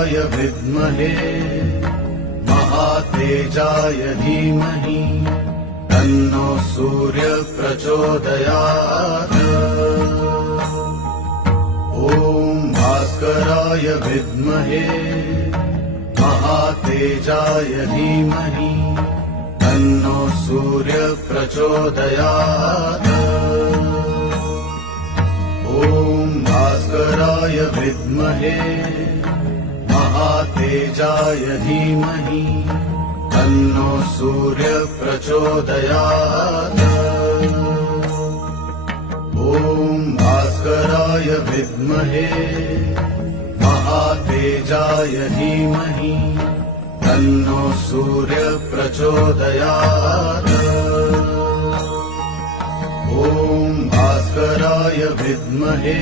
भास्कराय विद्महे महातेजाय धीमहि तन्नो सूर्य प्रचोदयात्। ॐ भास्कराय विद्महे महातेजाय धीमहि तन्नो सूर्य प्रचोदयात्। ॐ भास्कराय विद्महे महातेजाय धीमहि तन्नो सूर्य प्रचोदयात्। ॐ भास्कराय विद्महे महातेजाय धीमहि तन्नो सूर्य प्रचोदयात्। ॐ भास्कराय विद्महे